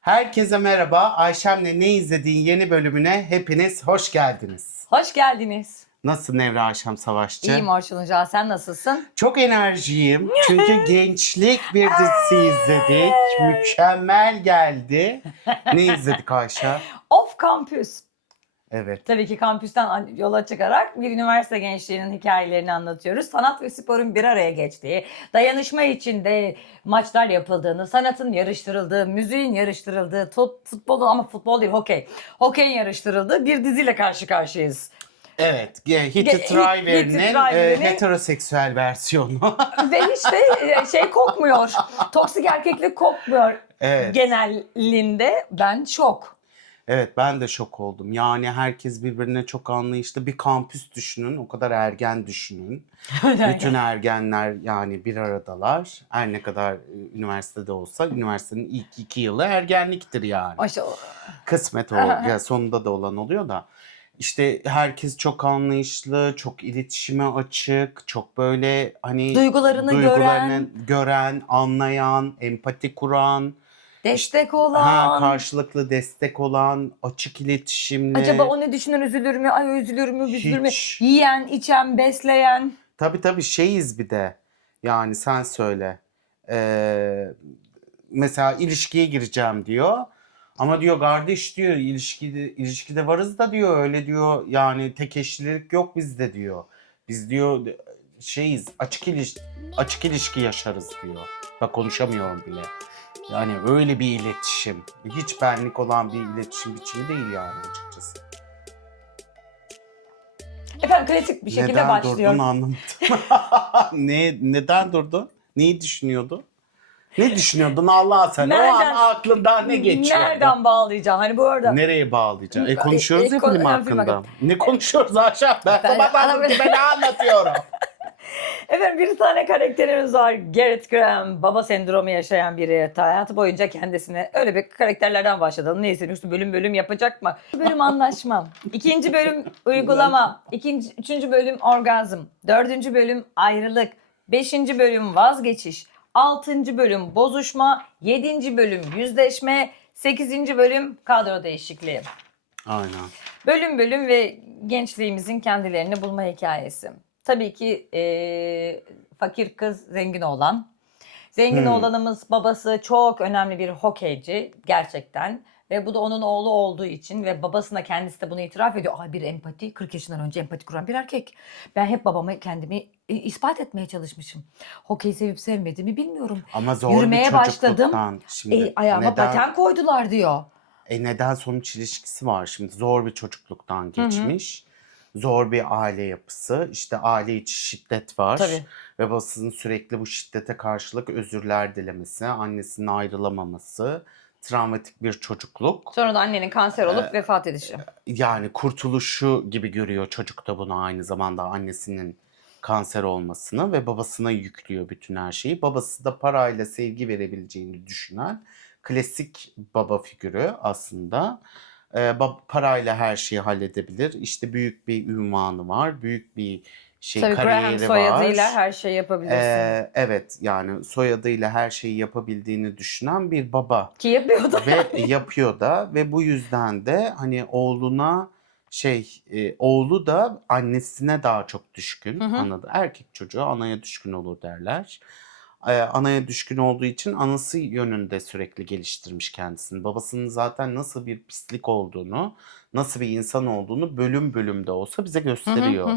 Herkese merhaba. Ayşem'le Ne izlediğin yeni bölümüne hepiniz hoş geldiniz. Hoş geldiniz. Nasıl Nevra Ayşem Savaşçı? İyiyim Orçun Hoca. Sen nasılsın? Çok enerjiyim. Çünkü gençlik bir dizisi izledik. Mükemmel geldi. Ne izledik Ayşe? Off Campus. Evet. Tabii ki kampüsten yola çıkarak bir üniversite gençliğinin hikayelerini anlatıyoruz. Sanat ve sporun bir araya geçtiği, dayanışma içinde maçlar yapıldığını, sanatın yarıştırıldığı, müziğin yarıştırıldığı, futbolun ama futbol değil hokey. Hokeyin yarıştırıldığı bir diziyle karşı karşıyayız. Evet. Hit Hit Driver'nin heteroseksüel versiyonu. Ve hiç de şey kokmuyor. Toksik erkeklik kokmuyor. Evet. Genelinde ben şok. Evet, ben de şok oldum. Yani herkes birbirine çok anlayışlı. Bir kampüs düşünün, o kadar ergen düşünün. Bütün ergenler yani bir aradalar. Her ne kadar üniversitede olsa üniversitenin ilk 2 yılı ergenliktir yani. Kısmet o. Ya sonunda da olan oluyor da. İşte herkes çok anlayışlı, çok iletişime açık, çok böyle hani Duygularını gören, anlayan, empati kuran. destek olan. Karşılıklı destek olan, açık iletişimli. Acaba o ne düşünür, üzülür mü? Ay üzülür mü, üzülür mü? Hiç. Yiyen, içen, besleyen. Tabii şeyiz bir de. Yani sen söyle. Mesela ilişkiye gireceğim diyor. Ama diyor kardeş diyor ilişkide varız da diyor öyle diyor yani tek eşlilik yok bizde diyor. Biz diyor şeyiz açık ilişki yaşarız diyor. Bak konuşamıyorum bile. Yani öyle bir iletişim. Hiç benlik olan bir iletişim biçimi değil yani açıkçası. Efendim klasik bir şekilde Neden başlıyorum. durdun anlamadım. Neden durdun? Neyi düşünüyordu? Ne düşünüyordun Allah sen? O an aklından ne geçiyor? Nereden bağlayacağım? Hani bu arada. Nereye bağlayacağım? Konuşuyoruz ya film film hakkında. Ne konuşuyoruz Ayşe? Ben ne anlatıyorum? Efendim bir tane karakterimiz var. Garrett Graham. Baba sendromu yaşayan biri. Hayatı boyunca kendisine öyle bir karakterlerden başladı. Ne istemişti? Bölüm yapacak mı? Bölüm anlaşma. 2. bölüm uygulama. 3. bölüm orgazm. 4. bölüm ayrılık. 5. bölüm vazgeçiş. 6. bölüm bozuşma. 7. bölüm yüzleşme. 8. bölüm kadro değişikliği. Aynen. Bölüm ve gençliğimizin kendilerini bulma hikayesi. Tabii ki fakir kız zengin oğlan. Zengin oğlanımız babası çok önemli bir hokeyci gerçekten. Ve bu da onun oğlu olduğu için ve babasına kendisi de bunu itiraf ediyor. Ay bir empati, 40 yaşından önce empati kuran bir erkek. Ben hep babama kendimi ispat etmeye çalışmışım. Hokey sevip sevmediğimi bilmiyorum. Ama zor Yürümeye bir başladım. çocukluktan. Şimdi Ayağıma paten koydular diyor. Neden sonuç ilişkisi var. Şimdi zor bir çocukluktan geçmiş. Zor bir aile yapısı. İşte aile içi şiddet var. Tabii. Ve babasının sürekli bu şiddete karşılık özürler dilemesi, annesinin ayrılamaması, travmatik bir çocukluk. Sonra da annenin kanser olup vefat edişi. Yani kurtuluşu gibi görüyor çocuk da bunu aynı zamanda annesinin kanser olmasını ve babasına yüklüyor bütün her şeyi. Babası da parayla sevgi verebileceğini düşünen klasik baba figürü aslında. Parayla her şeyi halledebilir. İşte büyük bir ünvanı var, büyük bir Tabii kariyeri Graham var. soyadıyla her şeyi yapabilirsin. Evet yani soyadıyla her şeyi yapabildiğini düşünen bir baba. Ki yapıyor da. Ve yapıyor da ve bu yüzden de hani oğluna oğlu da annesine daha çok düşkün. Anladı. Erkek çocuğu anaya düşkün olur derler. Anaya düşkün olduğu için anası yönünde sürekli geliştirmiş kendisini. Babasının zaten nasıl bir pislik olduğunu, nasıl bir insan olduğunu bölümde olsa bize gösteriyor.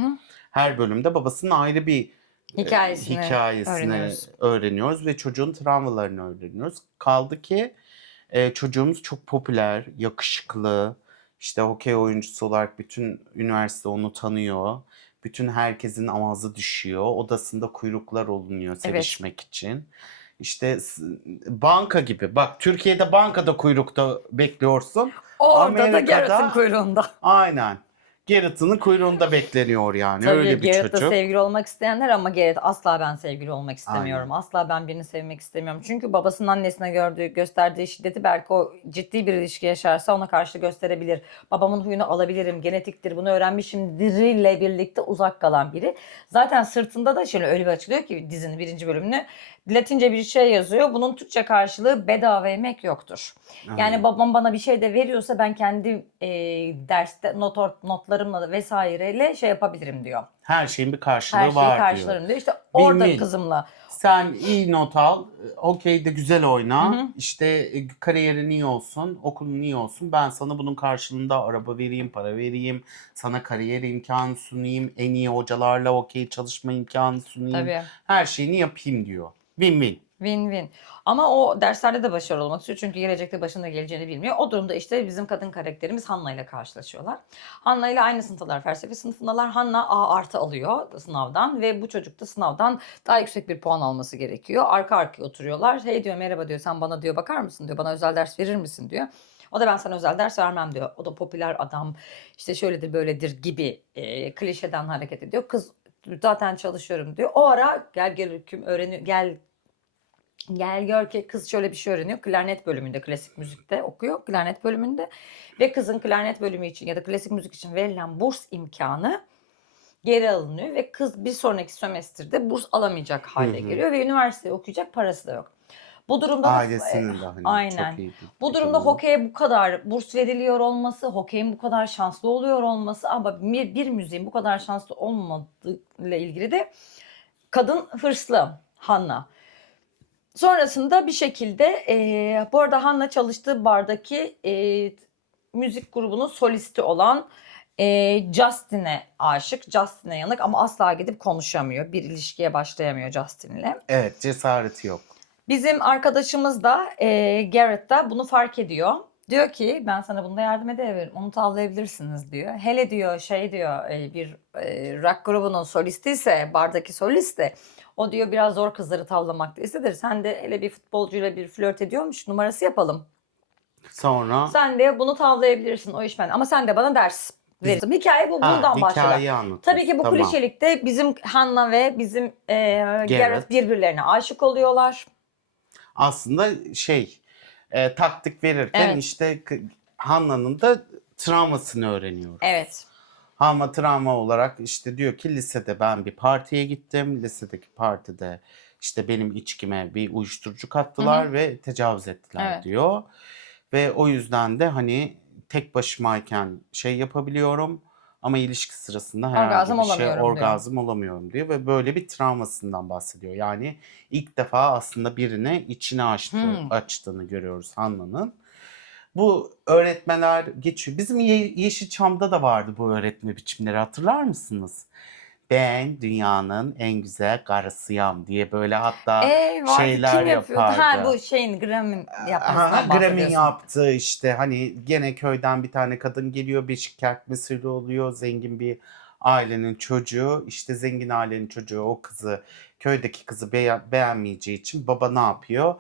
Her bölümde babasının ayrı bir hikayesini öğreniyoruz ve çocuğun travmalarını öğreniyoruz. Kaldı ki çocuğumuz çok popüler, yakışıklı, işte hokey oyuncusu olarak bütün üniversite onu tanıyor. Bütün herkesin ağzı düşüyor. Odasında kuyruklar olunuyor sevişmek için. İşte banka gibi. Bak Türkiye'de bankada kuyrukta bekliyorsun. Orada da Garrett'ın kuyruğunda. Aynen. Garrett'ın kuyruğunda bekleniyor yani. Tabii öyle bir Garrett'la çocuk. sevgili olmak isteyenler ama Garrett asla ben sevgili olmak istemiyorum. Aynen. Asla ben birini sevmek istemiyorum. Çünkü babasının annesine gösterdiği şiddeti belki o ciddi bir ilişki yaşarsa ona karşı gösterebilir. Babamın huyunu alabilirim, genetiktir bunu öğrenmişimdirle birlikte uzak kalan biri. Zaten sırtında da şöyle öyle bir açıklıyor ki dizinin 1. bölümünü Latince bir şey yazıyor. Bunun Türkçe karşılığı bedava yemek yoktur. Yani Aynen. babam bana bir şey de veriyorsa ben kendi derste notlarımla da vesaireyle şey yapabilirim diyor. Her şeyin bir karşılığı Her şeyi var diyor. karşılarım diyor. İşte orada Win-win. kızımla. Sen iyi not al, okey de güzel Hı oyna, hı. işte kariyerin iyi olsun, okulun iyi olsun. Ben sana bunun karşılığında araba vereyim, para vereyim, sana kariyer imkanı sunayım, en iyi hocalarla okey çalışma imkanı sunayım, Tabii. her şeyini yapayım diyor. Win-win. Win-win. Ama o derslerde de başarılı olmak istiyor. Çünkü gelecekte başına geleceğini bilmiyor. O durumda işte bizim kadın karakterimiz Hanna ile karşılaşıyorlar. Hanna ile aynı sınıftalar. Felsefe sınıfındalar. Hanna A artı alıyor sınavdan ve bu çocuk da sınavdan daha yüksek bir puan alması gerekiyor. Arka arkaya oturuyorlar. Hey diyor, merhaba diyor, sen bana diyor bakar mısın diyor. Bana özel ders verir misin diyor. O da ben sana özel ders vermem diyor. O da popüler adam, işte şöyledir böyledir gibi klişeden hareket ediyor. Kız zaten çalışıyorum diyor. O ara gel gel hüküm öğreniyor. Gel gör ki kız şöyle bir şey öğreniyor. Klarnet bölümünde, klasik müzikte okuyor. Klarnet bölümünde. Ve kızın klarnet bölümü için ya da klasik müzik için verilen burs imkanı geri alınıyor. Ve kız bir sonraki sömestrde burs alamayacak hale geliyor. Ve üniversitede okuyacak parası da yok. Bu durumda da Ailesinin de hani aynen. çok iyi Bu bir durumda durumu. hokeye bu kadar burs veriliyor olması, hokeyin bu kadar şanslı oluyor olması ama bir müziğin bu kadar şanslı olmadığıyla ilgili de kadın hırslı Hanna. Sonrasında bir şekilde bu arada Hanna çalıştığı bardaki müzik grubunun solisti olan Justin'e aşık, Justin'e yanık ama asla gidip konuşamıyor. Bir ilişkiye başlayamıyor Justin ile. Evet, cesareti yok. Bizim arkadaşımız da Garrett da bunu fark ediyor. Diyor ki ben sana bunda yardım edebilirim. Onu tavlayabilirsiniz diyor. Hele diyor şey diyor bir rock grubunun solisti ise bardaki solisti. O diyor biraz zor kızları tavlamakta istedir. Sen de hele bir futbolcuyla bir flört ediyormuş numarası yapalım. Sonra Sen de bunu tavlayabilirsin o iş ben. Ama sen de bana ders verirsin. Hikaye bu buradan başlar. hikayeyi anlatır. Tabii ki bu Tamam. klişelikte bizim Hannah ve bizim Garrett birbirlerine aşık oluyorlar. Aslında taktik verirken Evet. işte Hanna'nın da travmasını öğreniyoruz. Evet. Hanna travma olarak işte diyor ki lisede ben bir partiye gittim. Lisedeki partide işte benim içkime bir uyuşturucu kattılar ve tecavüz ettiler Evet. diyor. Ve o yüzden de hani tek başımayken şey yapabiliyorum ama ilişki sırasında herhangi Orgazm bir şey olamıyorum diyor. orgazm olamıyorum diyor ve böyle bir travmasından bahsediyor. Yani ilk defa aslında birine içini açtığını görüyoruz Hanna'nın. Bu öğretmeler geçiyor. Bizim Yeşilçam'da da vardı bu öğretme biçimleri, hatırlar mısınız? Ben dünyanın en güzel karısıyam diye böyle hatta Vardı, şeyler kim yapıyordu? yapardı. Ha bu şeyin Grammy'nin yapmasından Grammy bahsediyorsun. yaptı işte, hani gene köyden bir tane kadın geliyor, beşik kertmesiyle oluyor, zengin bir ailenin çocuğu, işte zengin ailenin çocuğu o kızı, köydeki kızı beğenmeyeceği için baba ne yapıyor?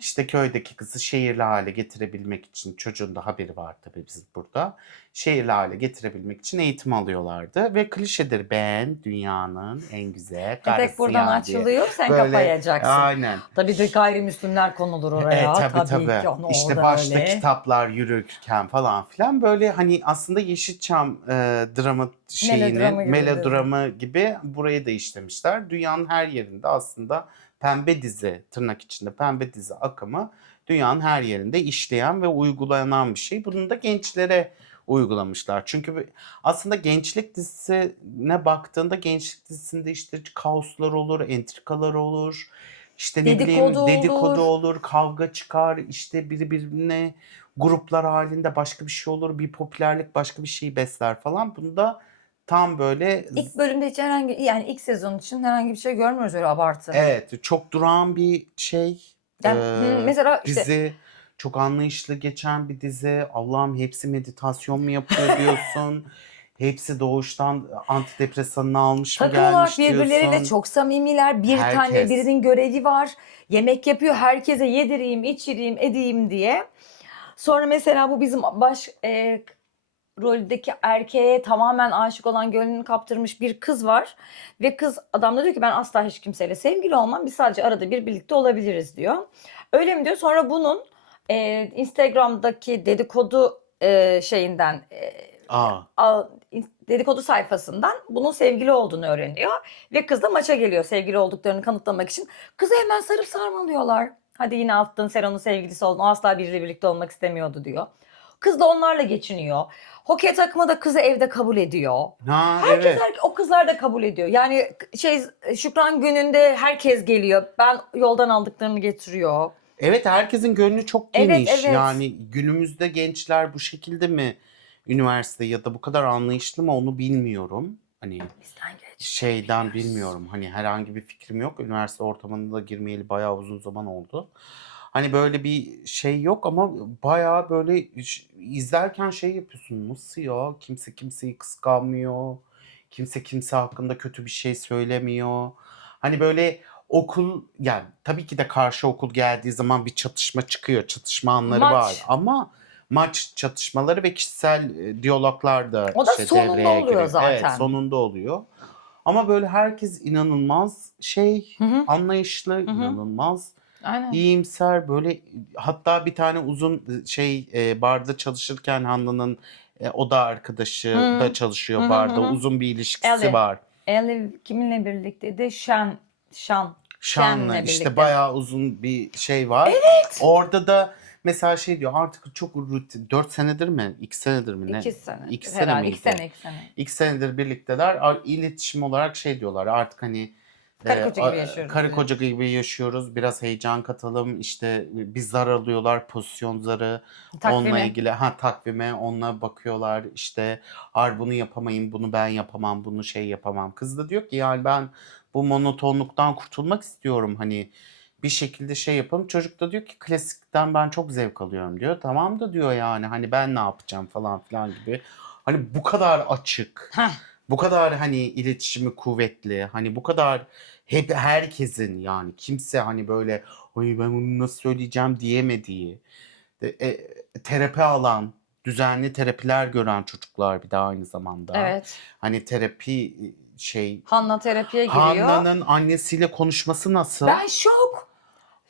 İşte köydeki kızı şehirli hale getirebilmek için, çocuğun da haberi var tabii biz burada, şehirli hale getirebilmek için eğitim alıyorlardı ve klişedir, ben dünyanın en güzel Tek buradan karısıyam diye. açılıyor, sen Böyle, kapayacaksın. aynen. Tabii de gayrimüslimler konulur oraya. Tabii. Ki onu İşte orada başta öyle. kitaplar yürürken falan filan böyle hani aslında Yeşilçam dramı melodramı gibi burayı da işlemişler. Dünyanın her yerinde aslında pembe dizi, tırnak içinde pembe dizi akımı dünyanın her yerinde işleyen ve uygulanan bir şey. Bunu da gençlere uygulamışlar. Çünkü aslında gençlik dizisine baktığında gençlik dizisinde işte kaoslar olur, entrikalar olur. İşte ne bileyim dedikodu olur, kavga çıkar, işte birbirine gruplar halinde başka bir şey olur, bir popülerlik başka bir şeyi besler falan. Bunda tam böyle İlk bölümde hiç yani ilk sezon için herhangi bir şey görmüyoruz öyle abartı. evet, çok durağan bir şey. Yani, mesela işte Dizi çok anlayışlı geçen bir dizi. Allah'ım hepsi meditasyon mu yapıyor diyorsun. Hepsi doğuştan antidepresanını almış mı takım olarak gelmiş birbirleriyle diyorsun. çok samimiler. Bir tane Herkes. birinin görevi var. Yemek yapıyor. Herkese yedireyim, içireyim, edeyim diye. Sonra mesela bu bizim roldeki erkeğe tamamen aşık olan, gönlünü kaptırmış bir kız var. Ve kız adam da diyor ki ben asla hiç kimseyle sevgili olmam. Biz sadece arada bir birlikte olabiliriz diyor. Öyle mi diyor. Sonra bunun Instagram'daki dedikodu şeyinden Aa. Dedikodu sayfasından bunun sevgili olduğunu öğreniyor. Ve kız da maça geliyor sevgili olduklarını kanıtlamak için. Kızı hemen sarıp sarmalıyorlar. Hadi yine attın, sen onun sevgilisi oldun. O asla biriyle birlikte olmak istemiyordu diyor. Kız da onlarla geçiniyor. Hokey takımı da kızı evde kabul ediyor. Ha, Herkes, evet. o kızlar da kabul ediyor. Yani Şükran gününde herkes geliyor. Ben yoldan aldıklarını getiriyor. Evet, herkesin gönlü çok Evet, geniş. evet. Yani günümüzde gençler bu şekilde mi üniversite ya da bu kadar anlayışlı mı onu bilmiyorum. Hani Bizden geç. şeyden bilmiyorum. Hani herhangi bir fikrim yok. Üniversite ortamına da girmeyeli bayağı uzun zaman oldu. Hani böyle bir şey yok ama bayağı böyle izlerken şey yapıyorsun. Nasıl ya? Kimse kimseyi kıskanmıyor. Kimse kimse hakkında kötü bir şey söylemiyor. Hani böyle okul, yani tabii ki de karşı okul geldiği zaman bir çatışma çıkıyor. Çatışma anları var Maç. ama maç çatışmaları ve kişisel diyaloglar da O da işte sonunda devreye oluyor giriyor. Evet, zaten. sonunda oluyor. Ama böyle herkes inanılmaz Hı hı. anlayışlı, inanılmaz Aynen. iyimser, böyle hatta bir tane uzun barda çalışırken Hanlı'nın oda arkadaşı Hı. da çalışıyor Hı hı barda. hı. Uzun bir ilişkisi Ellie. var. Ellie kiminle birlikteydi? Şen'le Şanlı işte birlikte. bayağı uzun bir şey var. Evet. Orada da mesela şey diyor, artık çok rutin, 4 senedir mi 2 senedir mi ne? 2 sene. 2 sene Herhalde. miydi? 2 sene. 2 sene. 2 senedir birlikteler. İletişim olarak şey diyorlar, artık hani Karı koca gibi yaşıyoruz. karı diyor. koca gibi yaşıyoruz. Biraz heyecan katalım. İşte bir zar alıyorlar, pozisyon zarı. Onunla Takvime. ilgili takvime onunla bakıyorlar. İşte bunu yapamayayım, bunu ben yapamam, bunu şey yapamam. Kız da diyor ki yani ben bu monotonluktan kurtulmak istiyorum. Hani bir şekilde şey yapalım. Çocuk da diyor ki klasikten ben çok zevk alıyorum diyor. Tamam da diyor yani hani ben ne yapacağım falan filan gibi. Hani bu kadar açık. Heh. Bu kadar hani iletişimi kuvvetli, hani bu kadar hep herkesin, yani kimse hani böyle ay ben bunu nasıl söyleyeceğim diyemediği, terapi alan, düzenli terapiler gören çocuklar bir de aynı zamanda. Evet. Hani terapi Hanna terapiye giriyor. Hanna'nın annesiyle konuşması nasıl? Ben şok.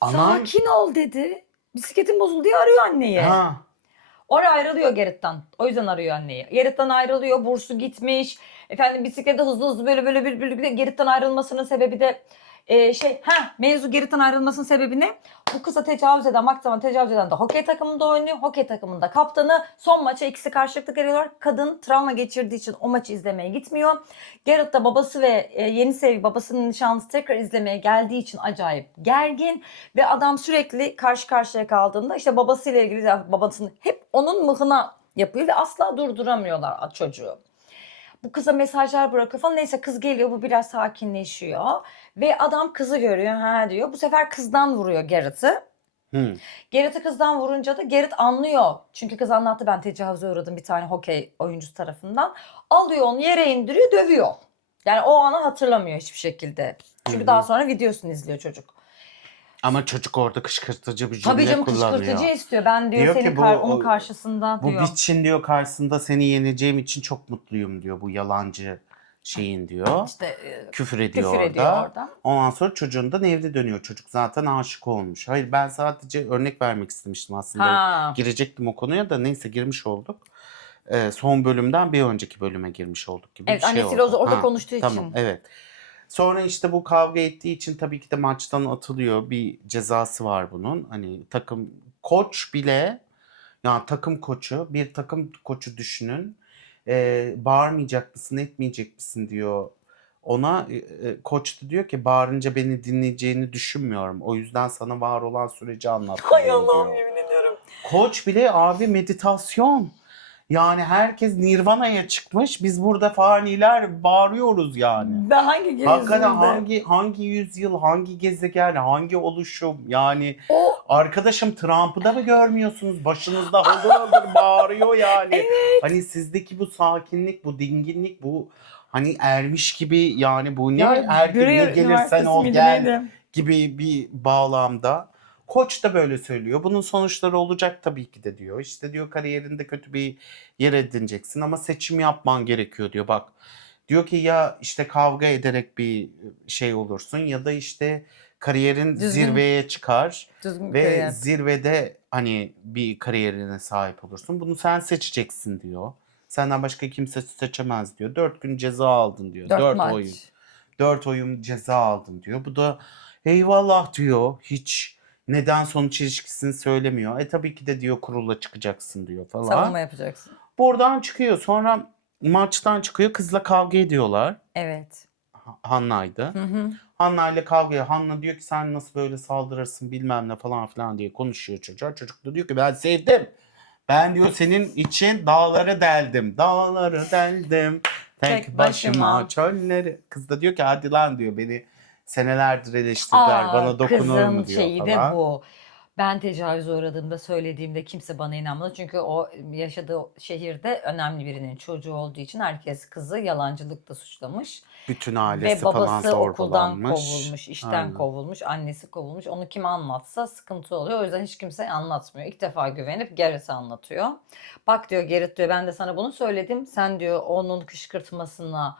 Anan Sakin ol dedi. Bisikletin bozuldu diye arıyor anneyi. ha Oraya ayrılıyor Gerrit'ten. O yüzden arıyor anneyi. Gerrit'ten ayrılıyor. Bursu gitmiş. Efendim bisiklete hızlı hızlı böyle bir Gerrit'ten ayrılmasının sebebi de mevzu Gerrit'ten ayrılmasının sebebi ne? Bu kıza tecavüz eden, maksimum tecavüz eden de hokey takımında oynuyor. Hokey takımında kaptanı. Son maça ikisi karşılıklı geliyorlar. Kadın travma geçirdiği için o maçı izlemeye gitmiyor. Gerrit de babası ve yeni sevgili babasının nişanlısı tekrar izlemeye geldiği için acayip gergin. Ve adam sürekli karşı karşıya kaldığında işte babasıyla ilgili babasının hep onun mıhına yapıyor ve asla durduramıyorlar çocuğu. Bu kıza mesajlar bırakıyor falan. Neyse kız geliyor, bu biraz sakinleşiyor. Ve adam kızı görüyor, ha diyor. Bu sefer kızdan vuruyor Gerrit'i. Gerrit'i kızdan vurunca da Gerrit anlıyor. Çünkü kız anlattı, ben tecavüze uğradım bir tane hokey oyuncusu tarafından. Alıyor onu yere indiriyor, dövüyor. Yani o anı hatırlamıyor hiçbir şekilde. Çünkü daha sonra videosunu izliyor çocuk. ama çocuk orada kışkırtıcı bir Tabii cümle canım, kullanıyor. kışkırtıcı istiyor. Ben diyor, Diyor senin ki onun karşısında bu diyor. biçin diyor karşısında seni yeneceğim için çok mutluyum diyor, bu yalancı şeyin diyor. İşte Küfür ediyor küfür orada. ediyor orada. Ondan sonra çocuğun da evde dönüyor. Çocuk zaten aşık olmuş. Hayır, ben sadece örnek vermek istemiştim aslında. Ha. Girecektim o konuya da, neyse girmiş olduk. Son bölümden bir önceki bölüme girmiş olduk gibi Evet, bir şey annesiyle oldu. orada konuştuğu Tamam, için. evet. Sonra işte bu kavga ettiği için tabii ki de maçtan atılıyor. Bir cezası var bunun. Hani takım koç bile, yani takım koçu, bir takım koçu düşünün. Bağırmayacak mısın, etmeyecek misin diyor. Ona koç da diyor ki bağırınca beni dinleyeceğini düşünmüyorum. O yüzden sana var olan süreci Hay anlatmalıyım Allah'ım, diyor. yemin ediyorum. Koç bile abi meditasyon. Yani herkes Nirvana'ya çıkmış. Biz burada faniler bağırıyoruz yani. Ben hangi Hakikaten gözümde? hangi yüzyıl, hangi gezegen, hangi oluşum, yani O arkadaşım Trump'ı da mı görmüyorsunuz? Başınızda hıldır hıldır bağırıyor yani. Evet. Hani sizdeki bu sakinlik, bu dinginlik, bu hani ermiş gibi, yani bu ne Ya, erkin, ne Breyer gelirsen Üniversitesi ol miydi, gel neydi? gibi bir bağlamda. Koç da böyle söylüyor. Bunun sonuçları olacak tabii ki de diyor. İşte diyor kariyerinde kötü bir yer edineceksin ama seçim yapman gerekiyor diyor. Bak diyor ki ya işte kavga ederek bir şey olursun ya da işte kariyerin Düzgün- zirveye çıkar Düzgün bir ve kariyer. zirvede hani bir kariyerine sahip olursun. Bunu sen seçeceksin diyor. Senden başka kimse seçemez diyor. 4 gün ceza aldın diyor. 4 4 maç. oyun. 4 oyun ceza aldın diyor. Bu da eyvallah diyor. Hiç neden sonuç ilişkisini söylemiyor. Tabii ki de diyor kurula çıkacaksın diyor falan. Savunma yapacaksın. Buradan çıkıyor. Sonra maçtan çıkıyor. Kızla kavga ediyorlar. Evet. Hanna'ydı. Hı hı. Hanna ile kavga ediyor. Hanna diyor ki sen nasıl böyle saldırırsın bilmem ne falan filan diye konuşuyor çocuğa. Çocuk da diyor ki ben sevdim. Ben diyor senin için dağları deldim. Dağları deldim. Tek başıma çölleri. Kız da diyor ki hadi lan diyor beni senelerdir eleştirdiler. Bana dokunur Kızın mu diyor şeyi de falan. bu. Ben tecavüze uğradığımda söylediğimde kimse bana inanmadı. Çünkü o yaşadığı şehirde önemli birinin çocuğu olduğu için herkes kızı yalancılıkla suçlamış. Bütün Ve ailesi falan babası okuldan zorbalanmış. kovulmuş, işten Aynen. kovulmuş, annesi kovulmuş. Onu kime anlatsa sıkıntı oluyor. O yüzden hiç kimse anlatmıyor. İlk defa güvenip Garrett'e anlatıyor. Bak diyor Garrett diyor ben de sana bunu söyledim. Sen diyor onun kışkırtmasına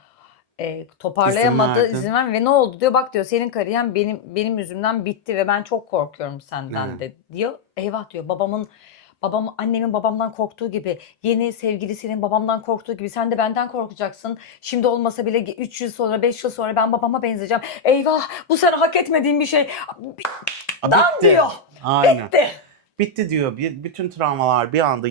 toparlayamadı, İzin izin verdin. ver ve ne oldu diyor. Bak diyor senin kariyen benim yüzümden bitti ve ben çok korkuyorum senden Evet. de diyor. Eyvah diyor annemin babamdan korktuğu gibi, yeni sevgilisinin babamdan korktuğu gibi sen de benden korkacaksın. Şimdi olmasa bile 3 yıl sonra 5 yıl sonra ben babama benzeyeceğim. Eyvah bu sana hak etmediğin bir şey. Dan Bitti. diyor. Aynen. Bitti. Bitti diyor. Bütün travmalar bir anda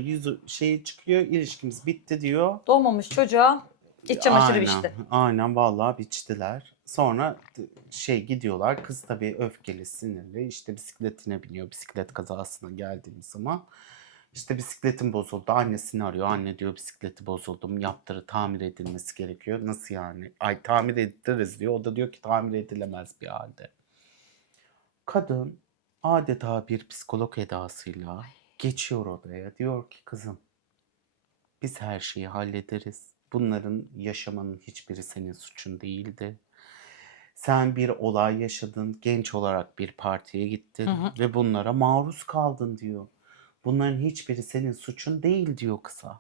çıkıyor. İlişkimiz bitti diyor. Doğmamış çocuğa iç çamaşırı Aynen. biçti. Aynen vallahi biçtiler. Sonra gidiyorlar. Kız tabii öfkeli, sinirli. İşte bisikletine biniyor. Bisiklet kazasına geldiğimiz zaman. İşte bisikletim bozuldu. Annesini arıyor. Anne diyor bisikleti bozuldum. Tamir edilmesi gerekiyor. Nasıl yani? Ay tamir ederiz diyor. O da diyor ki tamir edilemez bir halde. Kadın adeta bir psikolog edasıyla geçiyor odaya. Diyor ki kızım biz her şeyi hallederiz. Bunların yaşamanın hiçbiri senin suçun değildi. Sen bir olay yaşadın, genç olarak bir partiye gittin ve bunlara maruz kaldın diyor. Bunların hiçbiri senin suçun değil diyor kıza.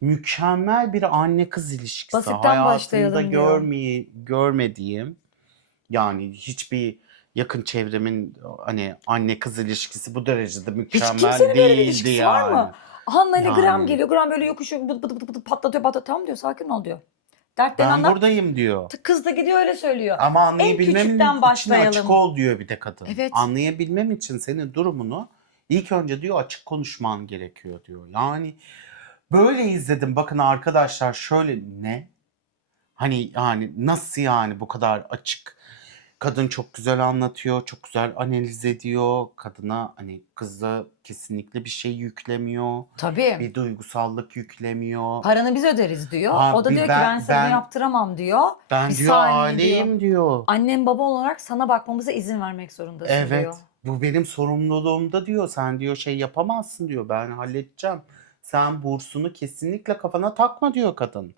Mükemmel bir anne kız ilişkisi. Basitten Hayatımda başlayalım diyor. görmediğim yani hiçbir yakın çevremin hani anne kız ilişkisi bu derecede Hiç mükemmel kimsenin böyle bir değildi ilişkisi var mı? yani. Hanna ile Graham Yani. geliyor. Graham böyle yokuşu bıdı bıdı bıdı patlatıyor. Tamam diyor sakin ol diyor. Dertlerini Ben anlat. buradayım diyor. Kız da gidiyor öyle söylüyor. Ama En anlayabilmem küçükten için açık başlayalım. ol diyor bir de kadın. Evet. Anlayabilmem için senin durumunu ilk önce diyor açık konuşman gerekiyor diyor. Yani böyle izledim bakın arkadaşlar şöyle ne? Hani yani nasıl yani bu kadar açık? Kadın çok güzel anlatıyor, çok güzel analiz ediyor. Kadına hani kıza kesinlikle bir şey yüklemiyor. Tabii. Bir duygusallık yüklemiyor. Paranı biz öderiz diyor. Ha, O da diyor ki ben sana bunu yaptıramam diyor. Ben Bir diyor saniye diyor. aileyim diyor. Annem baba olarak sana bakmamıza izin vermek zorundasın Evet. diyor. Bu benim sorumluluğumda diyor. Sen diyor yapamazsın diyor. Ben halledeceğim. Sen bursunu kesinlikle kafana takma diyor kadın.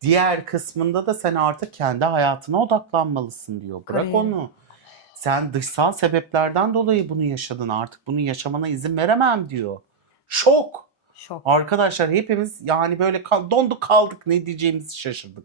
Diğer kısmında da sen artık kendi hayatına odaklanmalısın diyor. Bırak Kariyer. onu. Sen dışsal sebeplerden dolayı bunu yaşadın. Artık bunu yaşamana izin veremem diyor. Şok. Şok. Arkadaşlar hepimiz yani böyle donduk kaldık ne diyeceğimizi şaşırdık.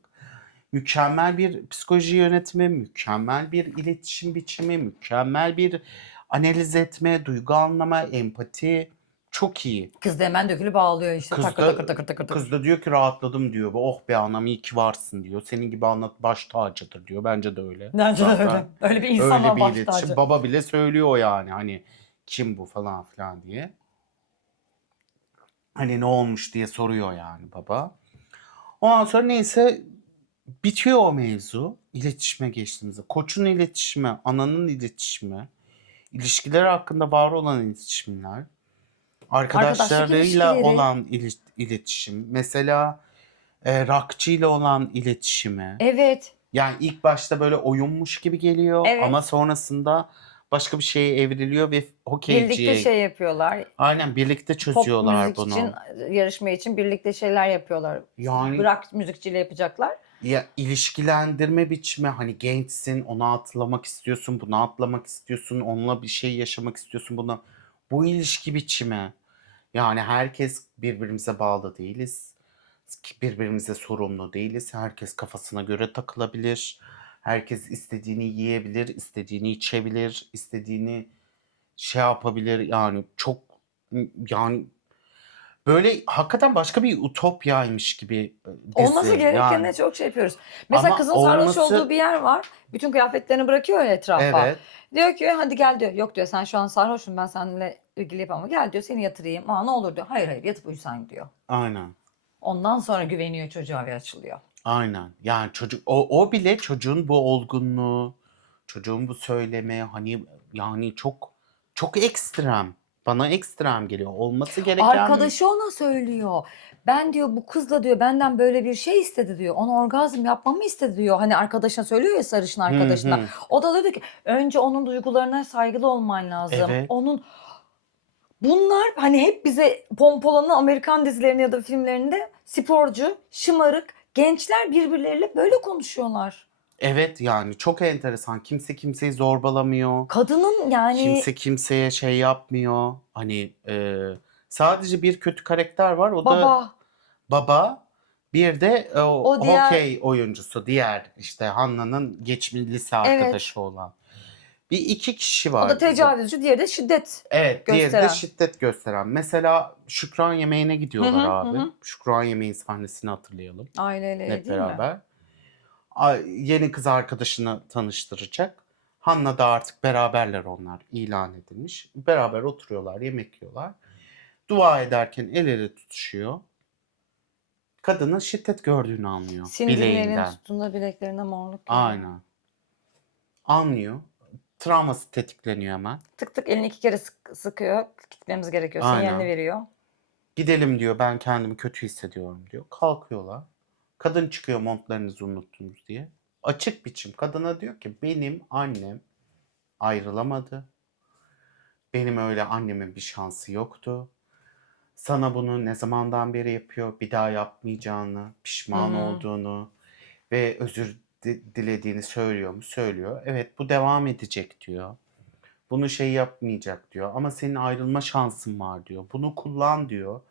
Mükemmel bir psikoloji yönetimi, mükemmel bir iletişim biçimi, mükemmel bir analiz etme, duygu anlama, empati çok iyi. Kız da hemen dökülüp ağlıyor işte. Kız Takır da, takır takır takır takır. kız da diyor ki rahatladım diyor. Oh be anam iyi ki varsın diyor. Senin gibi anlat baş tacıdır diyor. Bence de öyle. Bence de Zaten öyle. Öyle bir insan öyle var bir baş iletişim. tacı. Baba bile söylüyor yani hani kim bu falan filan diye. Hani ne olmuş diye soruyor yani baba. Ondan sonra neyse bitiyor o mevzu. İletişime geçtiğimizde. Koçun iletişimi, ananın iletişimi, ilişkiler hakkında var olan iletişimler, arkadaşlarıyla ilişkileri. olan iletişim, mesela rockçı ile olan iletişimi. Evet. Yani ilk başta böyle oyunmuş gibi geliyor Evet. ama sonrasında başka bir şeye evriliyor ve hokeyciye. Birlikte şey yapıyorlar. Aynen birlikte Pop çözüyorlar müzik bunu. için, yarışma için birlikte şeyler yapıyorlar. Yani Bırak müzikçiyle yapacaklar. ya ilişkilendirme biçimi hani gençsin onu atlamak istiyorsun bunu atlamak istiyorsun onunla bir şey yaşamak istiyorsun buna bu ilişki biçimi yani herkes birbirimize bağlı değiliz birbirimize sorumlu değiliz herkes kafasına göre takılabilir herkes istediğini yiyebilir istediğini içebilir istediğini yapabilir yani çok yani Böyle hakikaten başka bir ütopyaymış gibi Olması dizi. gerekene Yani. çok şey yapıyoruz. Mesela Ama kızın sarhoş olması olduğu bir yer var. Bütün kıyafetlerini bırakıyor ya etrafa. evet. Diyor ki hadi gel diyor. Yok diyor sen şu an sarhoşsun ben seninle ilgili yapamam. Gel diyor seni yatırayım. Aa ne olur diyor. Hayır hayır yatıp uyusan diyor. Aynen. Ondan sonra güveniyor çocuğa ve açılıyor. Aynen. Yani çocuk o bile çocuğun bu olgunluğu, çocuğun bu söylemi hani yani çok ekstrem. Bana ekstrem geliyor. Olması gereken Arkadaşı ona söylüyor. Ben diyor bu kız da diyor benden böyle bir şey istedi diyor. Ona orgazm yapmamı istedi diyor. Hani arkadaşına söylüyor ya sarışın Hı arkadaşına. hı. O da diyor ki önce onun duygularına saygılı olman lazım. Evet. Onun bunlar hani hep bize pompalanan Amerikan dizilerinde ya da filmlerinde sporcu, şımarık gençler birbirleriyle böyle konuşuyorlar. Evet yani çok enteresan. Kimse kimseyi zorbalamıyor. Kadının yani Kimse kimseye şey yapmıyor. Hani sadece bir kötü karakter var. O da baba baba. Bir de o diğer hokey oyuncusu. Diğer işte Hanna'nın geçmiş lise evet arkadaşı olan. Bir iki kişi o da var. tecavüzcü diğeri de şiddet Evet, diğeri de gösteren. şiddet gösteren. Mesela Şükran yemeğine Hı gidiyorlar hı abi. hı. Şükran yemeği sahnesini hatırlayalım. Aileyle Hep değil mi? beraber. Yeni kız arkadaşını tanıştıracak. Hanna da artık beraberler onlar. İlan edilmiş. Beraber oturuyorlar, yemek yiyorlar. Dua ederken el ele tutuşuyor. Kadının şiddet gördüğünü anlıyor Sindirilerin bileğinden. tuttuğunda bileklerine morluk geliyor. Aynen. Anlıyor. Travması tetikleniyor hemen. Tık tık elini 2 kere sıkıyor. Gitmemiz gerekiyor. Sinyalini Aynen. veriyor. Gidelim diyor, ben kendimi kötü hissediyorum diyor. Kalkıyorlar. Kadın çıkıyor, montlarınızı unuttunuz diye. Açık biçim kadına diyor ki benim annem ayrılamadı. Benim öyle annemin bir şansı yoktu. Sana bunu ne zamandan beri yapıyor, bir daha yapmayacağını, Hı pişman hı. olduğunu ve özür dilediğini söylüyor mu? Söylüyor. Evet, bu devam edecek diyor. Bunu şey yapmayacak diyor. Ama senin ayrılma şansın var diyor. Bunu kullan diyor.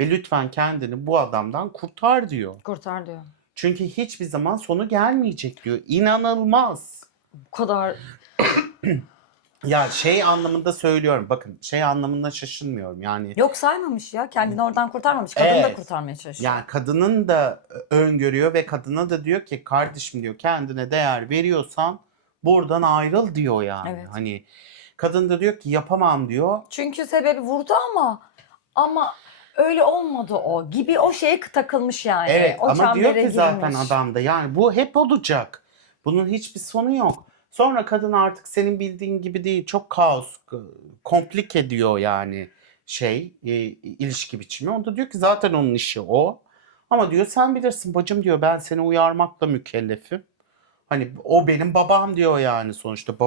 Ve lütfen kendini bu adamdan kurtar diyor. Kurtar diyor. Çünkü hiçbir zaman sonu gelmeyecek diyor. İnanılmaz. Bu kadar Ya şey anlamında söylüyorum. Bakın şey anlamında şaşırmıyorum. Yani yok saymamış ya. Kendini oradan kurtarmamış. Kadını da evet. kurtarmaya çalışıyor. Yani kadının da öngörüyor ve kadına da diyor ki kardeşim diyor kendine değer veriyorsan buradan ayrıl diyor yani. Evet. Hani kadın da diyor ki yapamam diyor. Çünkü sebebi vurdu ama öyle olmadı o gibi o şeye takılmış yani. Evet O ama diyor çembere ki zaten girmiş. adam da yani bu hep olacak. Bunun hiçbir sonu yok. Sonra kadın artık senin bildiğin gibi değil, çok kaos, komplike diyor yani ilişki biçimi. O da diyor ki zaten onun işi o. Ama diyor sen bilirsin bacım diyor, ben seni uyarmakla mükellefim. Hani o benim babam diyor yani sonuçta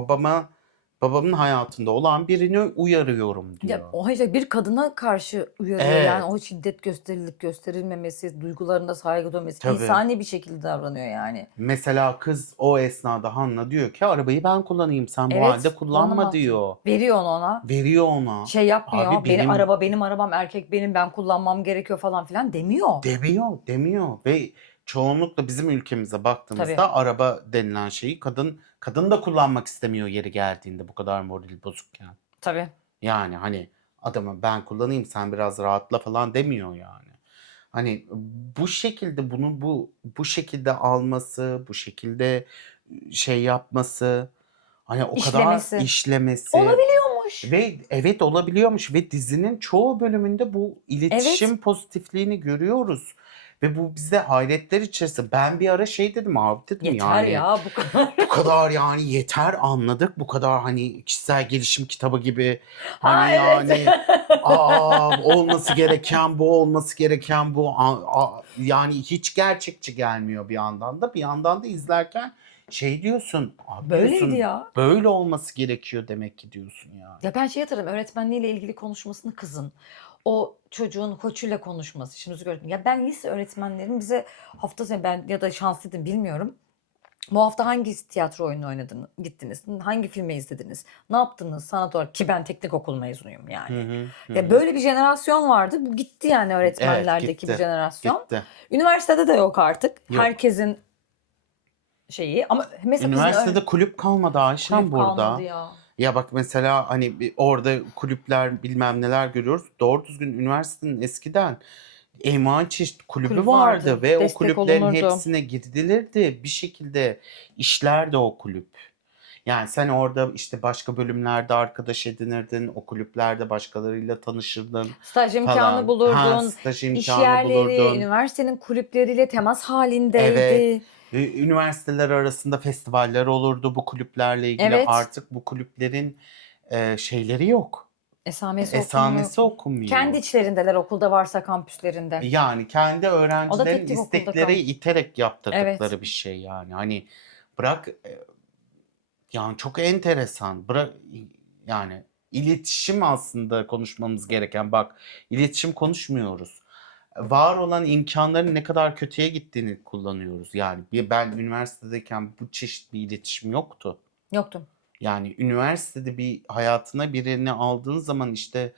babamın hayatında olan birini uyarıyorum Ya, diyor. o işte bir kadına karşı uyarıyor yani Evet o şiddet gösterilip gösterilmemesi, duygularına saygı duyması, tabii. insani bir şekilde davranıyor yani. Mesela kız o esnada Hanna diyor ki arabayı ben kullanayım, sen bu halde Evet, kullanma kullanamaz diyor. diyor. Veriyor onu ona. Veriyor ona. Şey yapmıyor. Abi Benim benim benim arabam erkek benim ben kullanmam gerekiyor falan filan demiyor. demiyor ve çoğunlukla bizim ülkemize Tabii. baktığımızda araba denilen şeyi kadın da kullanmak istemiyor yeri geldiğinde bu kadar morali bozukken. Tabii. Yani hani adama ben kullanayım sen biraz rahatla falan demiyor yani. Hani bu şekilde bunu bu şekilde alması, bu şekilde şey yapması, hani o kadar İşlemesi. işlemesi Olabiliyormuş. ve evet olabiliyormuş ve dizinin çoğu bölümünde bu iletişim pozitifliğini görüyoruz. Ve bu bize hayretler içerisinde. Ben bir ara şey dedim abi dedim Yeter yani ya bu kadar. bu kadar yani yeter anladık, bu kadar hani kişisel gelişim kitabı gibi hani Ha evet. yani olması gereken bu, olması gereken bu, yani hiç gerçekçi gelmiyor bir yandan da, bir yandan da izlerken şey diyorsun abi, Böyleydi diyorsun ya. böyle olması gerekiyor demek ki diyorsun ya. Ya ben şey hatırlarım öğretmenliğiyle ilgili konuşmasını kızın. O çocuğun koçuyla konuşması. Şimdi gördüm. Ya ben lise öğretmenlerin bize hafta sonu ben ya da şanslıydım bilmiyorum. Bu hafta hangi tiyatro oyunu oynadınız, gittiniz? Hangi filmi izlediniz? Ne yaptınız sanat olarak? Ki ben teknik okul mezunuyum yani. Hı hı, hı Ya hı. böyle bir jenerasyon vardı. Bu gitti yani Evet öğretmenlerdeki bir gitti jenerasyon. gitti. Üniversitede de yok artık. Yok. Herkesin şeyi ama mesela kızın Üniversitede kulüp kalmadı Ayşem kulüp kalmadı burada. ya. Ya bak mesela hani orada kulüpler bilmem neler görüyoruz. Doğru düzgün üniversitenin eskiden envai çeşit kulübü Kulüp vardı. vardı ve o Destek kulüplerin olunurdu. hepsine girilirdi. Bir şekilde işlerdi o kulüp. Yani sen orada işte başka bölümlerde arkadaş edinirdin, o kulüplerde başkalarıyla tanışırdın Staj imkanı falan. Ha, bulurdun. staj İş imkanı yerleri, bulurdun. üniversitenin kulüpleriyle temas Evet. halindeydi. Üniversiteler arasında festivaller olurdu bu kulüplerle ilgili. Evet. Artık bu kulüplerin şeyleri yok. Esamesi okunmuyor. Esamesi Kendi okunmuyor. içlerindeler okulda varsa kampüslerinde. Yani kendi O da öğrencilerin tek tük okulda istekleri kal. iterek Evet. yaptırdıkları bir şey yani. Hani bırak yani çok enteresan. Bırak yani iletişim aslında konuşmamız gereken. Bak iletişim konuşmuyoruz. Var olan imkanların ne kadar kötüye gittiğini kullanıyoruz. Yani ben üniversitedeyken bu çeşit bir iletişim yoktu. Yoktu. Yani üniversitede bir hayatına birini aldığın zaman işte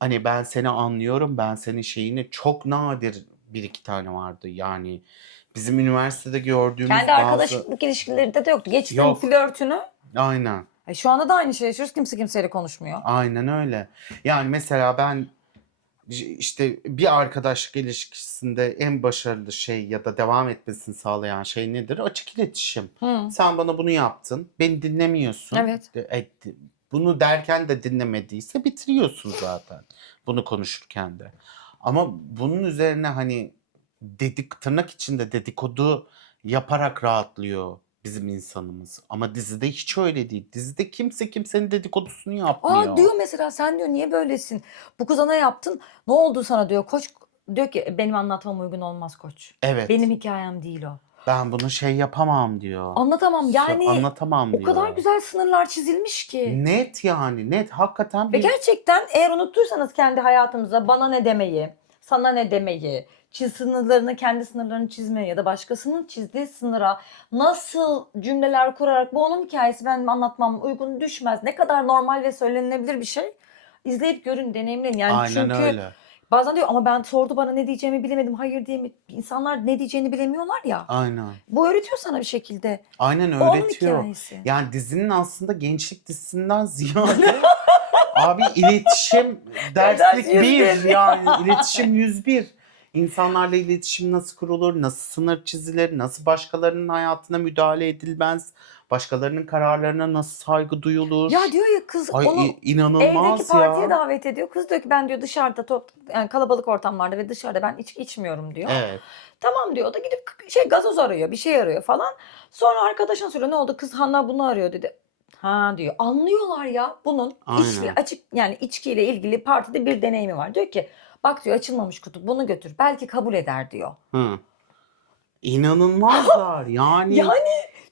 hani ben seni anlıyorum, ben senin şeyini çok nadir bir iki tane vardı. Yani bizim üniversitede Kendi gördüğümüz bazı arkadaşlık ilişkilerinde de yoktu. Geçtim yok. flörtünü. Aynen. Şu anda da aynı şey yaşıyoruz. Kimse kimseyle konuşmuyor. Aynen öyle. Yani mesela ben işte bir arkadaşlık ilişkisinde en başarılı şey ya da devam etmesini sağlayan şey nedir? Açık iletişim. Hı. Sen bana bunu yaptın, beni dinlemiyorsun. Evet. Bunu derken de dinlemediyse bitiriyorsun zaten. Bunu konuşurken de. Ama bunun üzerine hani tırnak içinde dedikodu yaparak rahatlıyor bizim insanımız. Ama dizide hiç öyle değil. Dizide kimse kimsenin dedikodusunu yapmıyor. Diyor mesela sen diyor niye böylesin? Bu kıza ne yaptın? Ne oldu sana diyor. Koç diyor ki benim anlatmam uygun olmaz koç. Evet. Benim hikayem değil o. Ben bunu şey yapamam diyor. Anlatamam yani Anlatamam o kadar diyor. güzel sınırlar çizilmiş ki. Net yani net hakikaten Ve bir gerçekten eğer unuttuysanız kendi hayatımıza bana ne demeyi, sana ne demeyi, sınırlarını, kendi sınırlarını çizmeyi ya da başkasının çizdiği sınıra nasıl cümleler kurarak bu onun hikayesi benim anlatmam uygun düşmez. Ne kadar normal ve söylenilebilir bir şey. İzleyip görün, deneyimleyin. Yani aynen çünkü öyle. bazen diyor ama ben sordu bana ne diyeceğimi bilemedim. Hayır diye mi? İnsanlar ne diyeceğini bilemiyorlar ya. Aynen. Bu öğretiyor sana bir şekilde. Aynen O onun öğretiyor. hikayesi. Yani dizinin aslında gençlik dizisinden ziyade abi iletişim derslik Ders 101. bir yani iletişim 101. İnsanlarla iletişim nasıl kurulur, nasıl sınır çizilir, nasıl başkalarının hayatına müdahale edilmez, başkalarının kararlarına nasıl saygı duyulur. Ya diyor ya kız Ay onu evdeki inanılmaz partiye ya. davet ediyor. Kız diyor ki ben diyor dışarıda yani kalabalık ortamlarda ve dışarıda ben içki içmiyorum diyor. Evet. Tamam diyor. O da gidip gazoz arıyor, bir şey arıyor falan. Sonra arkadaşına söylüyor ne oldu? Kız Hanna bunu arıyor dedi. Ha diyor. Anlıyorlar ya bunun Aynen. açık yani içkiyle ilgili partide bir deneyimi var. Diyor ki bak diyor açılmamış kutu bunu götür. Belki kabul eder diyor. Hı. İnanılmazlar yani. Yani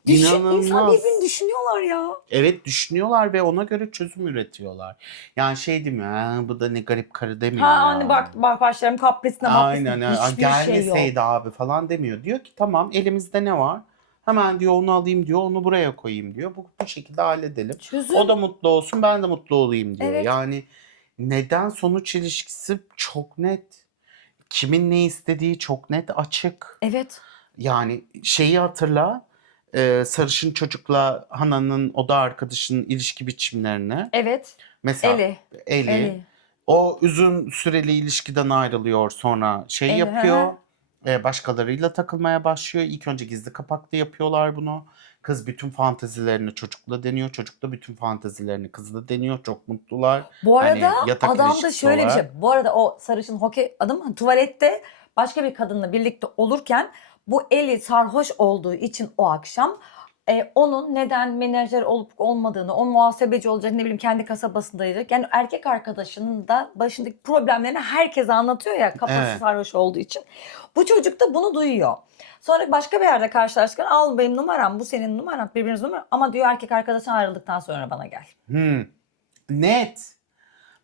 insan İnanılmaz. birbirini düşünüyorlar ya. Evet düşünüyorlar ve ona göre çözüm üretiyorlar. Yani şey demiyor, "Ha, bu da ne garip karı" demiyor Ha ya. hani bak başlarım kaprisine Aynen maprisine hiçbir şey yok. gelmeseydi abi falan demiyor. Diyor ki tamam elimizde ne var? Hemen diyor onu alayım diyor, onu buraya koyayım diyor. Bu şekilde halledelim. Çözüm. O da mutlu olsun, ben de mutlu olayım diyor. Evet. Yani neden sonuç ilişkisi çok net. Kimin ne istediği çok net, açık. Evet. Yani şeyi hatırla. Sarışın çocukla Hana'nın oda arkadaşının ilişki biçimlerini. Evet. Mesela Eli. Eli. O uzun süreli ilişkiden ayrılıyor sonra şey Eli, yapıyor. Başkalarıyla takılmaya başlıyor. İlk önce gizli kapaklı yapıyorlar bunu. Kız bütün fantezilerini çocukla deniyor. Çocuk da bütün fantezilerini kızla deniyor. Çok mutlular. Bu arada Hani yatak adam da ilişkisi şöyle bir şey. olarak. Bu arada o sarışın hokey adam tuvalette başka bir kadınla birlikte olurken bu Eli sarhoş olduğu için o akşam onun neden menajer olup olmadığını, o muhasebeci olacak ne bileyim kendi kasabasındaydı. Yani erkek arkadaşının da başındaki problemlerini herkese anlatıyor ya kafası Evet. sarhoş olduğu için. Bu çocuk da bunu duyuyor. Sonra başka bir yerde karşılaştıklar. Al benim numaram, bu senin numaran, birbiriniz numara. Ama diyor erkek arkadaşın ayrıldıktan sonra bana gel. Net.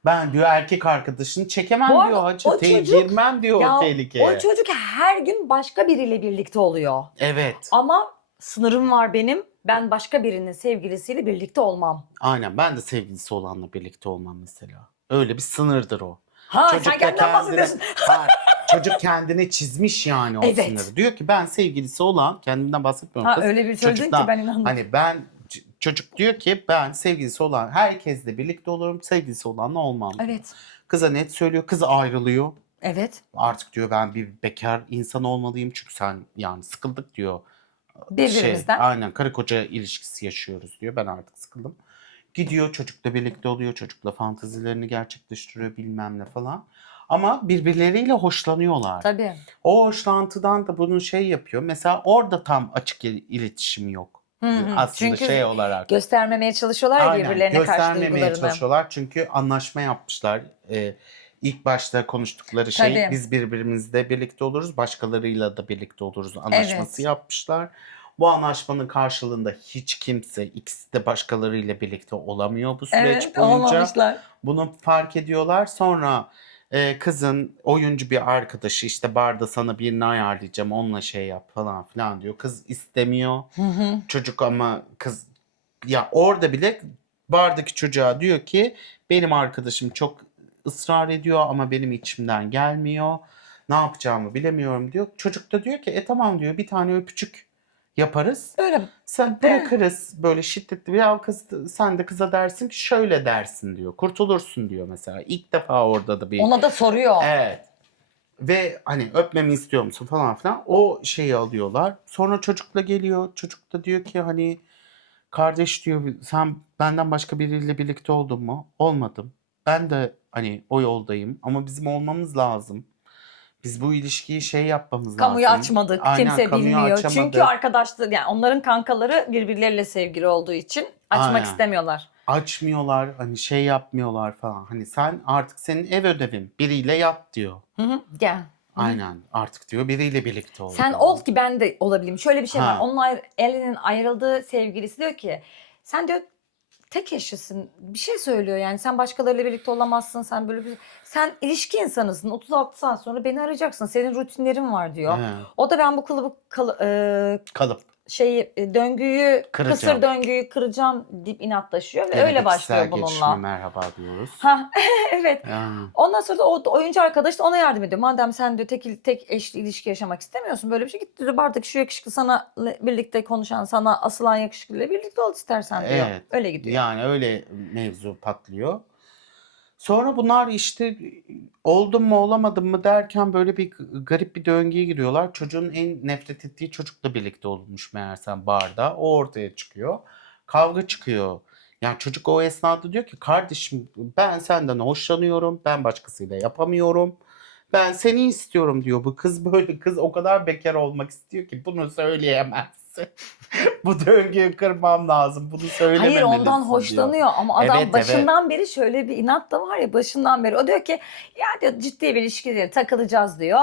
Ben diyor erkek arkadaşını çekemem Bu diyor arada hacı. o çocuk- Girmem diyor Ya o tehlikeye. o çocuk her gün başka biriyle birlikte oluyor. Evet. Ama sınırım var benim. Ben başka birinin sevgilisiyle birlikte olmam. Aynen ben de sevgilisi olanla birlikte olmam mesela. Öyle bir sınırdır o. Ha Çocuk sen da kendinden bahsediyorsun. Ha, çocuk kendine çizmiş yani o Evet. sınırı. Diyor ki ben sevgilisi olan kendimden bahsetmiyorum Ha kız. öyle bir söyledin ki Çocuktan- ben inandım. Hani ben Çocuk diyor ki ben sevgilisi olan herkesle birlikte olurum, sevgilisi olanla olmam diyor. Evet. Kıza net söylüyor. Kız ayrılıyor. Evet. Artık diyor ben bir bekar insan olmalıyım çünkü sen yani sıkıldık diyor. Birbirimizden. Aynen karı koca ilişkisi yaşıyoruz diyor. Ben artık sıkıldım. Gidiyor çocukla birlikte oluyor. Çocukla fantazilerini gerçekleştiriyor bilmem ne falan. Ama birbirleriyle hoşlanıyorlar. Tabii. O hoşlantıdan da bunu yapıyor. Mesela orada tam açık iletişim yok. Aslında Çünkü olarak. göstermemeye çalışıyorlar ya Aynen birbirlerine karşı göstermemeye duygularını. çalışıyorlar çünkü anlaşma yapmışlar. İlk başta konuştukları şey Tabii. biz birbirimizle birlikte oluruz, başkalarıyla da birlikte oluruz anlaşması Evet. yapmışlar. Bu anlaşmanın karşılığında hiç kimse ikisi de başkalarıyla birlikte olamıyor bu süreç Evet, boyunca. olmamışlar. Bunu fark ediyorlar. Sonra kızın oyuncu bir arkadaşı işte barda sana birini ayarlayacağım onunla yap falan filan diyor. Kız istemiyor. Çocuk ama kız ya orada bile bardaki çocuğa diyor ki benim arkadaşım çok ısrar ediyor ama benim içimden gelmiyor. Ne yapacağımı bilemiyorum diyor. Çocuk da diyor ki tamam diyor bir tane öpücük yaparız. Öyle. Sen bırakırız böyle şiddetli ya kız sen de kıza dersin ki şöyle dersin diyor. Kurtulursun diyor mesela. İlk defa orada da bir Ona da soruyor. evet. Ve hani öpmemi istiyor musun falan filan. O alıyorlar. Sonra çocukla geliyor. Çocuk da diyor ki hani kardeş diyor sen benden başka biriyle birlikte oldun mu? Olmadım. Ben de hani o yoldayım ama bizim olmamız lazım. Biz bu ilişkiyi yapmamız Kamuya lazım. açmadık. Aynen, Kimse kamuya bilmiyor. açamadık. Çünkü arkadaşlar yani onların kankaları birbirleriyle sevgili olduğu için açmak Aynen. istemiyorlar. Açmıyorlar hani yapmıyorlar falan. Hani sen artık senin ev ödevin biriyle yat diyor. Gel. Aynen artık diyor biriyle birlikte ol. Sen diyor. ol ki ben de olabileyim. Şöyle bir şey var. Ha. Onun Ellie'nin ayrıldığı sevgilisi diyor ki sen diyor tek eşlisin. Bir şey söylüyor yani sen başkalarıyla birlikte olamazsın. Sen böyle sen ilişki insanısın. 36 saat sonra beni arayacaksın. Senin rutinlerin var diyor. He. O da ben bu Kalıp. döngüyü Kıracağım. kısır döngüyü kıracağım deyip inatlaşıyor ve Gene öyle de başlıyor kişisel gelişime bununla. merhaba diyoruz. Ha evet. Yani. Ondan sonra da o oyuncu arkadaş da ona yardım ediyor. Madem sen diyor tek eşli ilişki yaşamak istemiyorsun böyle bir şey git diyor bardaki şu yakışıklı sana birlikte konuşan sana asılan yakışıklıyla birlikte ol istersen diyor. Evet. Öyle gidiyor. Yani öyle mevzu patlıyor. Sonra bunlar işte oldum mu olamadım mı derken böyle bir garip bir döngüye giriyorlar. Çocuğun en nefret ettiği çocukla birlikte olmuş meğersem barda. O ortaya çıkıyor. Kavga çıkıyor. Yani çocuk o esnada diyor ki kardeşim ben senden hoşlanıyorum. Ben başkasıyla yapamıyorum. Ben seni istiyorum diyor. Bu kız böyle kız o kadar bekar olmak istiyor ki bunu söyleyemezsin. Bu döngüyü kırmam lazım. Bunu söylememelisin Hayır ondan diyor. hoşlanıyor ama adam Evet, başından beri şöyle bir inat da var ya başından beri. O diyor ki ya diyor ciddi bir ilişki değil takılacağız diyor.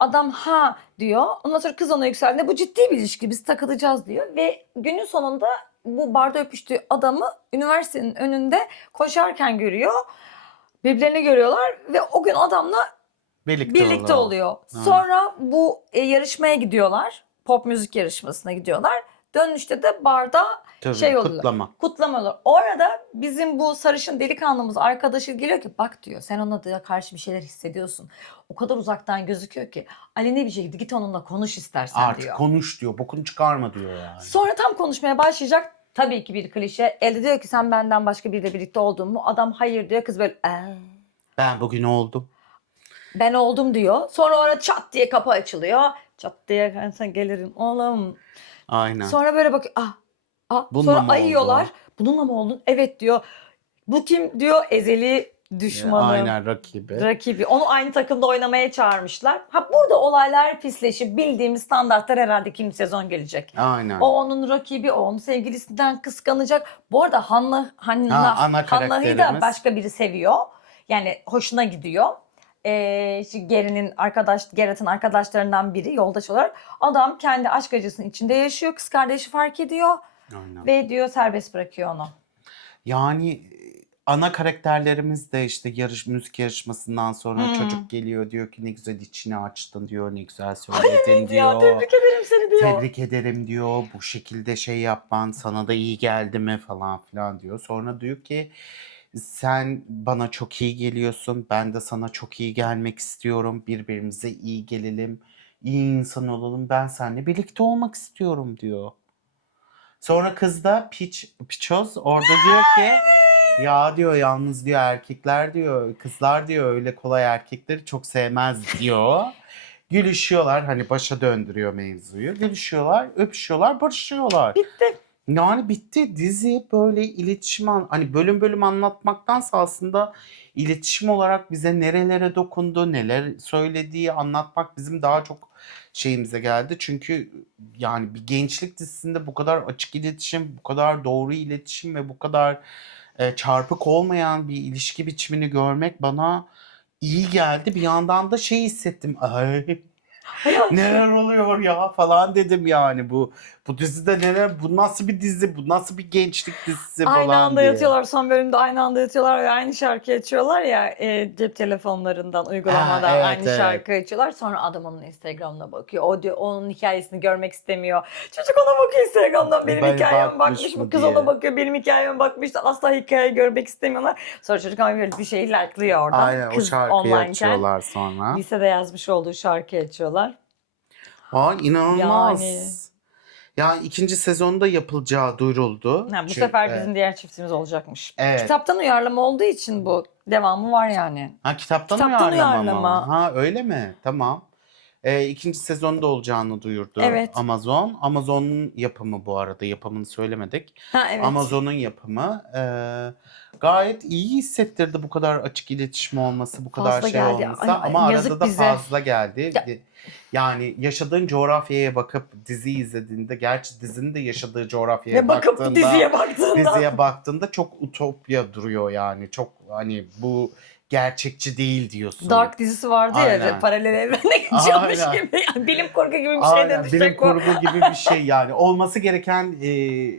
Adam ha diyor. Ondan sonra kız ona yükseldiğinde bu ciddi bir ilişki biz takılacağız diyor. Ve günün sonunda bu barda öpüştüğü adamı üniversitenin önünde koşarken görüyor. Birbirlerini görüyorlar ve o gün adamla birlikte oluyor. Sonra bu yarışmaya gidiyorlar. Pop müzik yarışmasına gidiyorlar. Dönüşte de barda Tabii, oluyor. Kutlama oluyor. Orada bizim bu sarışın delikanlımız arkadaşı geliyor ki bak diyor sen ona da karşı bir şeyler hissediyorsun. O kadar uzaktan gözüküyor ki aleni bir şekilde git onunla konuş istersen Artık diyor. konuş diyor. Bokunu çıkarma diyor yani. Sonra tam konuşmaya başlayacak. Tabii ki bir klişe. Elde diyor ki sen benden başka biriyle birlikte oldun mu? Adam hayır diyor. Kız böyle Ben bugün oldum. ben oldum diyor. Sonra orada çat diye kapı açılıyor. Çat diye ben sen gelirim oğlum. Aynen. Sonra böyle bakıyor. Bununla Sonra mı ayıyorlar. oldu? Bununla mı oldun? Evet diyor. Bu kim diyor? Ezeli düşmanı. Aynen rakibi. Rakibi. Onu aynı takımda oynamaya çağırmışlar. Ha burada olaylar pisleşip bildiğimiz standartlar herhalde ikinci sezon gelecek. Aynen. O onun rakibi, o onun sevgilisinden kıskanacak. Bu arada ana Hannah'ı da karakterimiz. başka biri seviyor. Yani hoşuna gidiyor. İşte Geralt'ın arkadaşlarından biri yoldaş olarak. Adam kendi aşk acısının içinde yaşıyor. Kız kardeşi fark ediyor. Aynen. Ve diyor serbest bırakıyor onu. Yani ana karakterlerimiz de işte müzik yarışmasından sonra çocuk geliyor diyor ki ne güzel içini açtın diyor ne güzel söyledin diyor. Ya tebrik ederim seni diyor. Tebrik ederim diyor bu şekilde yapman sana da iyi geldi mi falan filan diyor. Sonra diyor ki sen bana çok iyi geliyorsun ben de sana çok iyi gelmek istiyorum birbirimize iyi gelelim iyi insan olalım ben seninle birlikte olmak istiyorum diyor. Sonra kız da piçoz orada diyor ki ya diyor yalnız diyor erkekler diyor kızlar diyor öyle kolay erkekleri çok sevmez diyor. Gülüşüyorlar hani başa döndürüyor mevzuyu. Gülüşüyorlar, öpüşüyorlar, barışıyorlar. Bitti. Yani bitti dizi böyle hani bölüm bölüm anlatmaktansa aslında iletişim olarak bize nerelere dokundu, neler söylediği anlatmak bizim daha çok şeyimize geldi. Çünkü yani bir gençlik dizisinde bu kadar açık iletişim, bu kadar doğru iletişim ve bu kadar çarpık olmayan bir ilişki biçimini görmek bana iyi geldi. Bir yandan da şey hissettim. Ay neler oluyor ya falan dedim yani bu dizide bu nasıl bir dizi, bu nasıl bir gençlik dizisi Aynı falan anda diye. yatıyorlar. Son bölümde aynı anda yatıyorlar ve aynı şarkı açıyorlar ya cep telefonlarından, uygulamadan evet, aynı evet. şarkı açıyorlar. Sonra adam onun Instagram'ına bakıyor. O diyor onun hikayesini görmek istemiyor. Çocuk ona bakıyor Instagram'dan. Benim Ben hikayeme bakmış bakmış. mı Bu kız diye. ona bakıyor. Benim hikayeme bakmış da asla hikayeyi görmek istemiyorlar. Sonra çocuk ama böyle bir şeyi like'lıyor oradan. Aynen o Kız şarkıyı onlineken açıyorlar sonra. lisede yazmış olduğu şarkıyı açıyorlar. Aa inanılmaz. Yani. Ya ikinci sezonda yapılacağı duyuruldu. Bu sefer bizim diğer çiftimiz olacakmış. Evet. Kitaptan uyarlama olduğu için bu devamı var yani. Ha kitaptan Kitaptan uyarlama mı? uyarlama. Ha öyle mi? Tamam. İkinci sezonda olacağını duyurdu Evet. Amazon. Amazon'un yapımı bu arada. Yapımını söylemedik. Ha evet. Amazon'un yapımı. Gayet iyi hissettirdi bu kadar açık iletişim olması, bu kadar Fazla şey geldi. olması. Ay, Ama yazık arada da bize. fazla geldi. Ya- Yani yaşadığın coğrafyaya bakıp diziyi izlediğinde, gerçi dizinin de yaşadığı coğrafyaya Ve bakıp baktığında, diziye baktığında çok utopya duruyor yani. Çok hani bu gerçekçi değil diyorsun. Dark dizisi vardı Aynen. ya paralel evrene geçiyormuş Aynen. gibi. Yani bilim kurgu gibi bir şey Aynen, demiştik bilim o. kurgu gibi bir şey yani. Olması gereken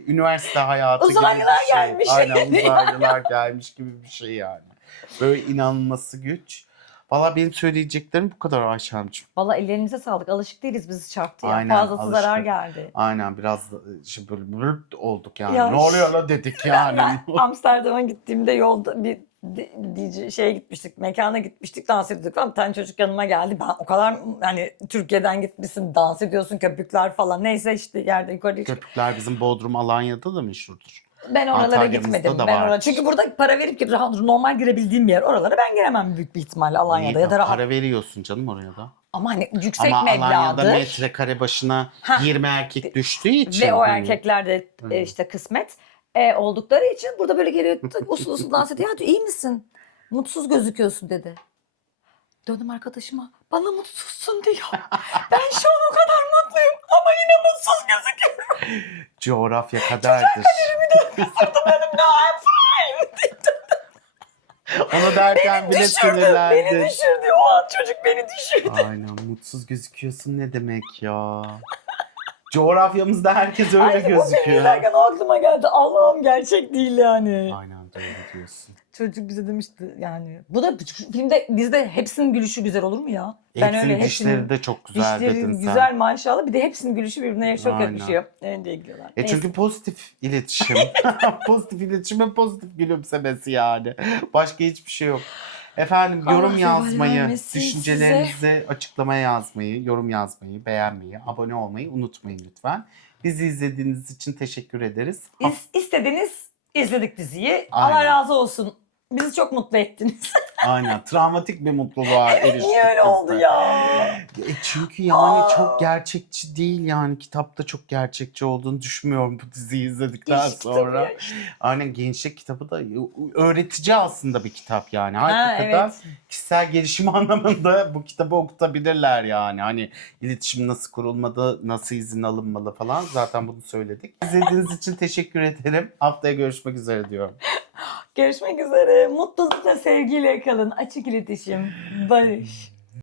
üniversite hayatı Uzaylılar gibi bir şey. gelmiş. Aynen uzaylılar gelmiş gibi bir şey yani. Böyle inanılması güç. Valla benim söyleyeceklerim bu kadar Ayşemciğim. Valla ellerinize sağlık. Alışık değiliz bizi çarptı ya. Aynen, Fazlası alıştık. zarar geldi. Aynen biraz da şey böyle blırt olduk yani. Ya ne oluyor la dedik yani. Ben Amsterdam'a gittiğimde yolda bir şeye gitmiştik, mekana gitmiştik, dans ediyorduk falan. Bir tane çocuk yanıma geldi. Ben o kadar hani Türkiye'den gitmişsin, dans ediyorsun, köpükler falan. Neyse işte yerde yukarı Köpükler bizim Bodrum Alanya'da da meşhurdur. Ben oralara Antalya'mızda gitmedim. da Ben var. çünkü burada para verip normal girebildiğim bir yer. Oralara ben giremem büyük bir ihtimalle Alanya'da İyi, ya da rahat. para veriyorsun canım oraya da. Ama hani yüksek Ama Alanya'da meblağdır. metrekare başına Hah. 20 erkek düştüğü için. Ve o hani- erkekler de işte kısmet oldukları için burada böyle geliyor usul usul dans ediyor. Ya diyor iyi misin? Mutsuz gözüküyorsun dedi. Döndüm arkadaşıma. Bana mutsuzsun diyor. Ben şu an o kadar mutluyum ama yine mutsuz gözüküyorum. Coğrafya kaderdir. No I'm fine. Onu derken bile Beni sinirlendi. düşürdü. O an çocuk beni düşürdü. Aynen mutsuz gözüküyorsun ne demek ya. Coğrafyamızda herkes öyle Ay, bu filmi gözüküyor. izlerken o aklıma geldi. Allah'ım gerçek değil yani. Aynen doğru diyorsun. Çocuk bize demişti yani. Bu da filmde dizide hepsinin gülüşü güzel olur mu ya? Hepsinin dişleri de çok güzel dişleri dedin sen. güzel maşallah. Bir de hepsinin gülüşü birbirine çok Aynen. yakışıyor. Önce gidiyorlar. Çünkü pozitif iletişim. Pozitif iletişim ve pozitif gülümsemesi yani. Başka hiçbir şey yok. Efendim Allah yorum zeval yazmayı, vermesin düşüncelerinizi açıklamaya yazmayı, yorum yazmayı, beğenmeyi, abone olmayı unutmayın lütfen. Bizi izlediğiniz için teşekkür ederiz. İstediniz, izledik diziyi. Allah Aynen. razı olsun. Bizi çok mutlu ettiniz. Aynen travmatik bir mutluluğa eriştik. Niye öyle biz oldu de. ya? Çünkü yani Aa. çok gerçekçi değil yani kitapta çok gerçekçi olduğunu düşünmüyorum bu diziyi izledikten İş kitabı sonra. ya. Aynen gençlik kitabı da öğretici aslında bir kitap yani. Hakikaten evet. kişisel gelişim anlamında bu kitabı okutabilirler yani. Hani iletişim nasıl kurulmalı, nasıl izin alınmalı falan zaten bunu söyledik. İzlediğiniz için teşekkür ederim. Haftaya görüşmek üzere diyorum. Görüşmek üzere. Mutlulukla, sevgiyle kalın. Açık iletişim, barış.